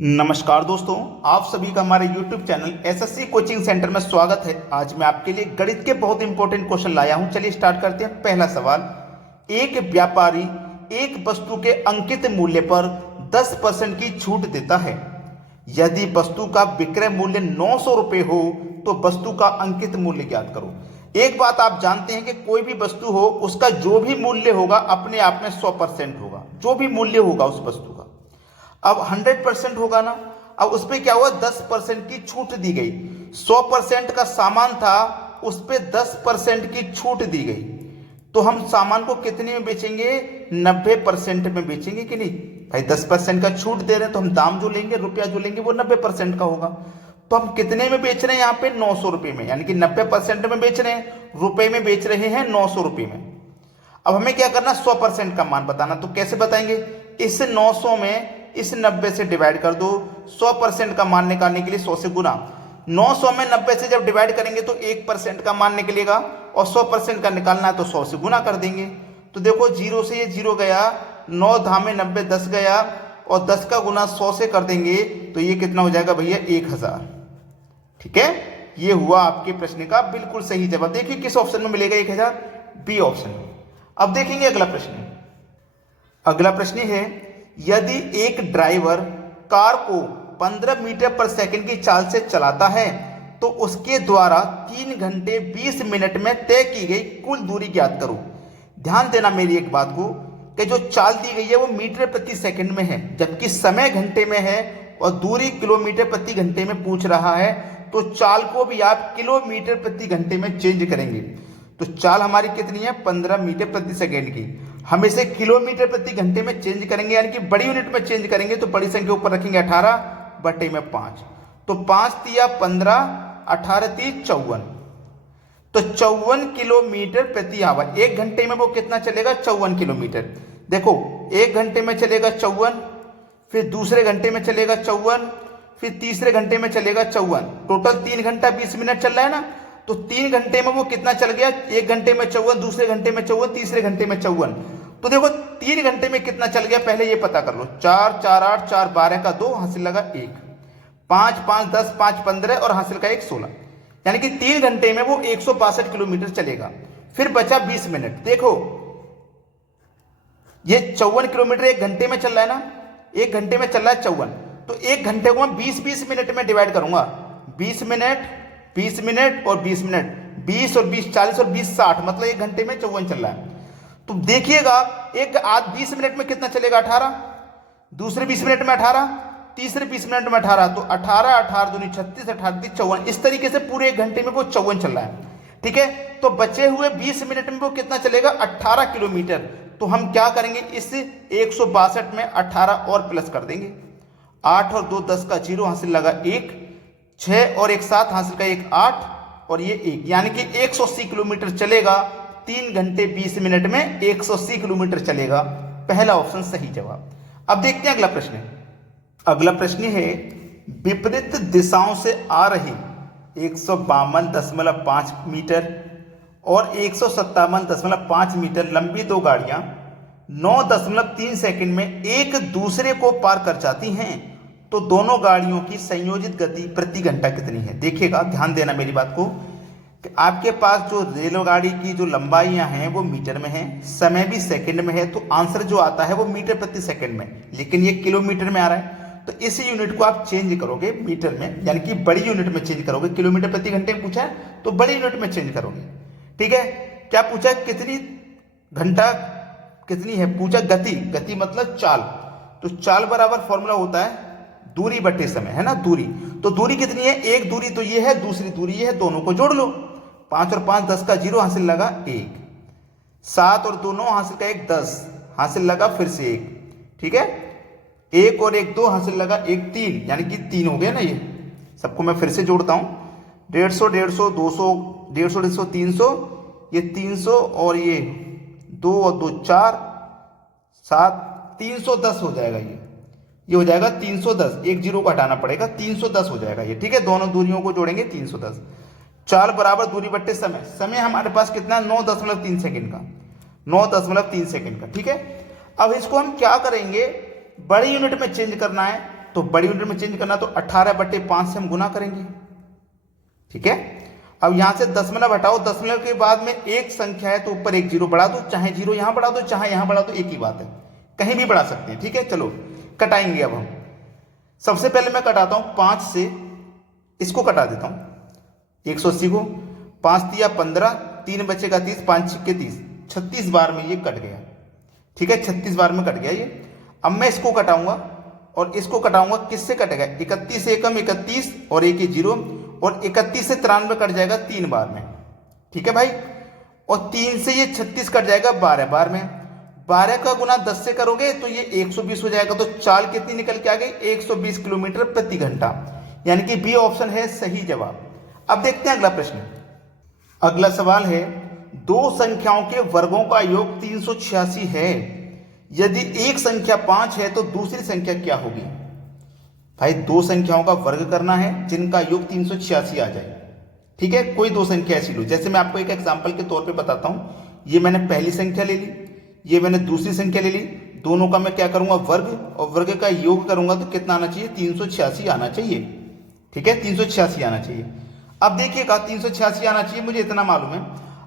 नमस्कार दोस्तों, आप सभी का हमारे YouTube channel SSC coaching centre में स्वागत है। आज मैं आपके लिए गणित के बहुत इंपॉर्टेंट क्वेश्चन लाया हूं। चलिए स्टार्ट करते हैं। पहला सवाल, एक व्यापारी एक वस्तु के अंकित मूल्य पर 10% की छूट देता है। यदि वस्तु का विक्रय मूल्य 900 रुपये हो तो वस्तु का अंकित मूल्य ज्ञात करो। एक बात आप जानते हैं कि कोई भी वस्तु हो उसका जो भी मूल्य होगा अपने आप में 100% होगा। जो भी मूल्य होगा उस वस्तु का, अब 100% होगा ना। अब उस पर क्या हुआ, 10% की छूट दी गई। 100% का सामान था, उस पर 10% की छूट दी गई, तो हम सामान को कितने में बेचेंगे? 90% में बेचेंगे कि नहीं भाई? 10% का छूट दे रहे हैं तो हम दाम जो लेंगे, रुपया जो लेंगे वो 90% का होगा। तो हम कितने में बेच रहे हैं? यहाँ पे 900 रुपये में, यानी कि 90% में बेच रहे हैं, रुपए में बेच रहे हैं 900 रुपये में। अब हमें क्या करना, 100% का मान बताना। तो कैसे बताएंगे? इस 900 में इस 90 से डिवाइड कर दो। 100% का मान निकालने के लिए 100 से गुना। 900 में 90 से जब डिवाइड करेंगे तो 1% का मान निकलेगा, और 100% का निकालना है तो 100 से गुना कर देंगे। तो देखो, 0 से ये 0 गया, 9 धामे 90 10 गया, और 10 का गुना 100 से कर देंगे तो ये कितना हो जाएगा भैया? 1000। ठीक है, ये हुआ आपके प्रश्न का बिल्कुल सही जवाब। देखिए किस ऑप्शन में मिलेगा 1000? बी ऑप्शन में। अब देखेंगे अगला प्रश्न। अगला प्रश्न है, यदि एक ड्राइवर कार को 15 मीटर पर सेकंड की चाल से चलाता है तो उसके द्वारा 3 घंटे 20 मिनट में तय की गई कुल दूरी ज्ञात करो। ध्यान देना मेरी एक बात को, कि जो चाल दी गई है वो मीटर प्रति सेकंड में है, जबकि समय घंटे में है, और दूरी किलोमीटर प्रति घंटे में पूछ रहा है। तो चाल को भी आप किलोमीटर प्रति घंटे में चेंज करेंगे। तो चाल हमारी कितनी है? 15 मीटर प्रति सेकेंड की। हम इसे किलोमीटर प्रति घंटे में चेंज करेंगे, यानी कि बड़ी यूनिट में चेंज करेंगे। तो बड़ी संख्या ऊपर रखेंगे 18 बटे में 5। तो 5 तिया 15, 18 ती 54। तो 54 किलोमीटर प्रति आवर। एक घंटे में वो कितना चलेगा? 54 किलोमीटर। देखो, एक घंटे में चलेगा 54, फिर दूसरे घंटे में चलेगा 54, फिर तीसरे घंटे में चलेगा 54। टोटल 3 घंटा 20 मिनट चल रहा है ना। तो 3 घंटे में वो कितना चल गया? एक घंटे में 54, दूसरे घंटे में 54, तीसरे घंटे में 54। तो देखो 3 घंटे में कितना चल गया, पहले ये पता कर लो। 4 4 8 4 12 का 2, हासिल लगा 1, 5 5 10 5 15 और हासिल का 1 16। यानी कि 3 घंटे में वो 162 किलोमीटर चलेगा। फिर बचा 20 मिनट। देखो, ये 54 किलोमीटर एक घंटे में चल रहा है ना, एक घंटे में चल रहा है 54। तो एक घंटे को मैं 20-20 मिनट में डिवाइड करूंगा। 20 मिनट 20 मिनट और 20 मिनट, 20 और 20 40 और 20 60, मतलब एक घंटे में 54 चल रहा है। तो देखिएगा, एक आज 20 मिनट में कितना चलेगा? 18, दूसरे 20 मिनट में 18, तीसरे 20 मिनट में 18। तो 18 18 दूनी 36, 18 तीस 54। इस तरीके से पूरे एक घंटे में वो 54 चल रहा है। ठीक है, तो बचे हुए 20 मिनट में वो कितना चलेगा? 18 किलोमीटर। तो हम क्या करेंगे, इस 162 में 18 और प्लस कर देंगे। 8 और 2 10 का 0, हासिल लगा 1, 6 और 1 7, हासिल का 1 8, और ये 1, यानी कि 180 किलोमीटर चलेगा। 3 घंटे 20 मिनट में 180 किलोमीटर चलेगा। पहला ऑप्शन सही जवाब। अब देखते हैं अगला प्रश्न। अगला प्रश्न है, विपरीत दिशाओं से आ रही 152.5 मीटर और 157.5 मीटर लंबी दो गाड़ियां 9.3 सेकंड में एक दूसरे को पार कर जाती हैं, तो दोनों गाड़ियों की संयोजित गति प्रति घंटा कितनी है? देखिएगा, ध्यान देना मेरी बात को, कि आपके पास जो रेलगाड़ी की जो लंबाइयां हैं वो मीटर में है, समय भी सेकंड में है। तो आंसर जो आता है वो मीटर प्रति सेकंड में, लेकिन ये किलोमीटर में आ रहा है। तो इस यूनिट को आप चेंज करोगे मीटर में, यानी कि बड़ी यूनिट में चेंज करोगे। किलोमीटर प्रति घंटे में पूछा है तो बड़ी यूनिट में चेंज करोगे। ठीक है, क्या पूछा है? कितनी घंटा कितनी है? पूछा गति। गति मतलब चाल। तो चाल बराबर फॉर्मूला होता है दूरी बटे समय, है ना, दूरी। तो दूरी कितनी है? एक दूरी तो ये है, दूसरी दूरी ये है, दोनों को जोड़ लो। 5 और 5 10 का 0, हासिल लगा 1, 7 और 2 9, हासिल का 1 10, हासिल लगा फिर से 1। ठीक है, 1 और 1 2, हासिल लगा 1 3, यानी कि 3 हो गया ना। ये सबको मैं फिर से जोड़ता हूं। 150 150 200 150 150 300, ये 300 और ये 2 और 2 4 7, 310 हो जाएगा। ये हो जाएगा 310। एक 0 को हटाना पड़ेगा, 310 हो जाएगा ये। ठीक है, दोनों दूरियों को जोड़ेंगे 310। चाल बराबर दूरी बट्टे समय। समय हमारे पास कितना? 9.3 सेकंड का, 9.3 सेकंड का। ठीक है, अब इसको हम क्या करेंगे? बड़ी यूनिट में चेंज करना है। तो बड़ी यूनिट में चेंज करना, तो 18/5 से हम गुना करेंगे। ठीक है, अब यहां से दशमलव हटाओ, दशमलव के बाद में एक संख्या है तो ऊपर एक जीरो बढ़ा दो, चाहे जीरो यहां बढ़ा दो चाहे यहां बढ़ा दो, एक ही बात है, कहीं भी बढ़ा सकते हैं। ठीक है, चलो कटाएंगे। अब हम सबसे पहले मैं कटाता हूं 5 से, इसको कटा देता हूं 180 को, 5 दिया 15, 3 बचेगा 30, 5 छिक्के 30, 36 बार में ये कट गया। ठीक है, 36 बार में कट गया ये। अब मैं इसको कटाऊंगा और इसको कटाऊंगा, किससे कटेगा, 31 एकम 31 और एक ही जीरो, और 31 से 93 कट जाएगा 3 बार में। ठीक है भाई, और 3 से ये 36 कट जाएगा 12 बार में। 12 का गुना 10 से करोगे तो ये 120 हो जाएगा। तो चाल कितनी निकल के आ गई, 120 किलोमीटर प्रति घंटा, यानी कि बी ऑप्शन है सही जवाब। अब देखते हैं अगला प्रश्न। अगला सवाल है, दो संख्याओं के वर्गों का योग 386 है, यदि एक संख्या 5 है तो दूसरी संख्या क्या होगी। भाई दो संख्याओं का वर्ग करना है जिनका योग 386 आ जाए। ठीक है, कोई दो संख्या ऐसी लो, जैसे मैं आपको एक एग्जांपल के तौर पे बताता हूं, ये मैंने पहली संख्या ले ली, ये मैंने दूसरी संख्या ले ली, दोनों का मैं क्या करूंगा, वर्ग, और वर्ग का योग करूंगा तो कितना आना चाहिए, 386 आना चाहिए। ठीक है, 386 आना चाहिए। अब देखिएगा 386 आना चाहिए, मुझे इतना मालूम है।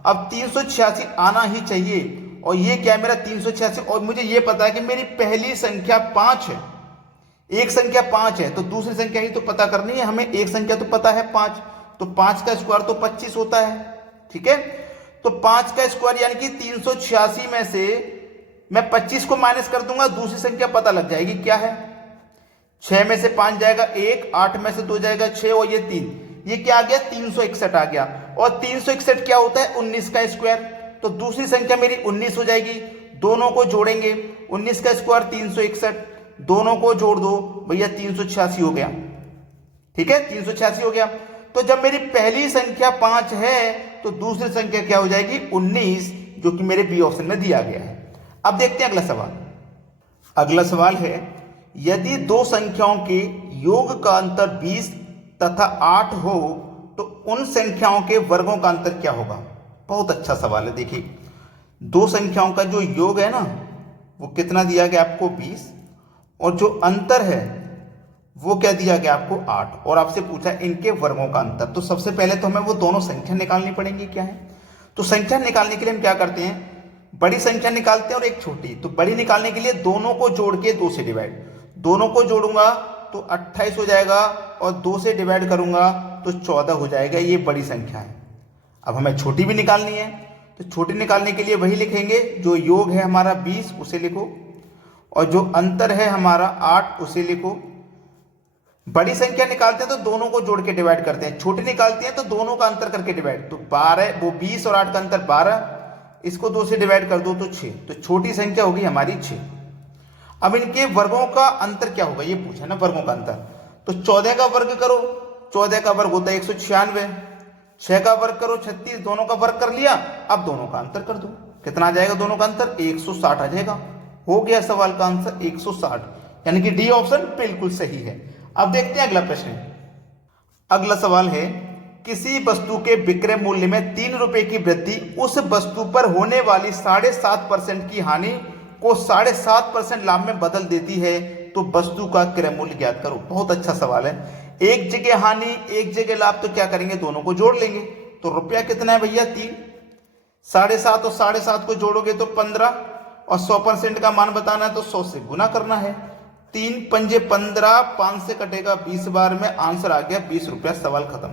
अब 386 आना ही चाहिए, और ये क्या है मेरा 386, और मुझे ये पता है कि मेरी पहली संख्या 5 है, एक संख्या 5 है, तो दूसरी संख्या ही तो पता करनी है हमें। एक संख्या तो पता है 5, तो 5 का स्क्वायर तो 25 होता है। ठीक है, तो 5 का स्क्वायर यानी कि 386 में से मैं 25 को माइनस कर दूंगा, दूसरी संख्या पता लग जाएगी क्या है। 6 में से 5 जाएगा 1, 8 में से 2 जाएगा 6 और ये 3, ये क्या आ गया 361 आ गया। और 361 क्या होता है, 19 का स्क्वायर, तो दूसरी संख्या मेरी 19 हो जाएगी। दोनों को जोड़ेंगे, 19 का स्क्वायर 361, दोनों को जोड़ दो भैया 386 हो गया। ठीक है, 386 हो गया। तो जब मेरी पहली संख्या 5 है तो दूसरी संख्या क्या हो जाएगी, 19, जो कि मेरे बी ऑप्शन में दिया गया है। अब देखते हैं अगला सवाल। अगला सवाल है, यदि दो संख्याओं के योग का अंतर 20 तथा 8 हो तो उन संख्याओं के वर्गों का अंतर क्या होगा। बहुत अच्छा सवाल है। देखिए, दो संख्याओं का जो योग है ना, वो कितना दिया गया आपको 20, और जो अंतर है वो क्या दिया गया आपको 8, और आपसे पूछा इनके वर्गों का अंतर। तो सबसे पहले तो हमें वो दोनों संख्या निकालनी पड़ेंगी क्या है। तो संख्या निकालने के लिए हम क्या करते हैं, बड़ी संख्या निकालते हैं और एक छोटी। तो बड़ी निकालने के लिए दोनों को जोड़ के 2 से डिवाइड, दोनों को जोड़ूंगा तो 28 हो जाएगा, और 2 से डिवाइड करूंगा तो 14 हो जाएगा। ये बड़ी संख्या है। अब हमें छोटी भी निकालनी है, तो छोटी निकालने के लिए वही लिखेंगे, जो योग है हमारा 20 उसे लिखो, और जो अंतर है हमारा 8 उसे लिखो। बड़ी संख्या निकालते हैं तो दोनों को जोड़ के डिवाइड करते हैं, छोटी निकालते हैं तो दोनों का अंतर करके डिवाइड। तो 12, वो 20 और 8 का अंतर 12, इसको 2 से डिवाइड कर दो तो 6, तो छोटी संख्या होगी हमारी 6। अब इनके वर्गों का अंतर क्या होगा, ये पूछा ना, वर्गों का अंतर। तो 14 का वर्ग करो, 14 का वर्ग होता है 196, 6 का वर्ग करो 36, दोनों का वर्ग कर लिया। अब दोनों का अंतर कर दो, कितना आ जाएगा दोनों का अंतर, 160 आ जाएगा। हो गया सवाल का आंसर 160, यानी कि डी ऑप्शन बिल्कुल सही है। अब देखते हैं अगला प्रश्न। अगला सवाल है, किसी वस्तु के विक्रय मूल्य में 3 रुपए की वृद्धि उस वस्तु पर होने वाली 7.5% की हानि को 7.5% लाभ में बदल देती है, तो वस्तु का क्रय मूल्य ज्ञात करो। बहुत अच्छा सवाल है। एक जगह हानि एक जगह लाभ, तो क्या करेंगे, दोनों को जोड़ लेंगे। तो रुपया कितना है भैया 3, 7.5 और 7.5 को जोड़ोगे तो 15, और 100% का मान बताना है तो 100 से गुना करना है। 3 पंजे 15, 5 से कटेगा 20 बार में, आंसर आ गया 20 रुपया। सवाल खत्म।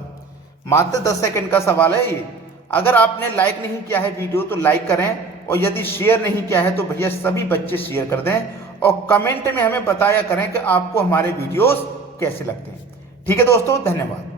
मात्र 10 सेकंड का सवाल है ये। अगर आपने लाइक नहीं किया है वीडियो तो लाइक करें, और यदि शेयर नहीं किया है तो भैया सभी बच्चे शेयर कर दें, और कमेंट में हमें बताया करें कि आपको हमारे वीडियोस कैसे लगते हैं। ठीक है दोस्तों, धन्यवाद।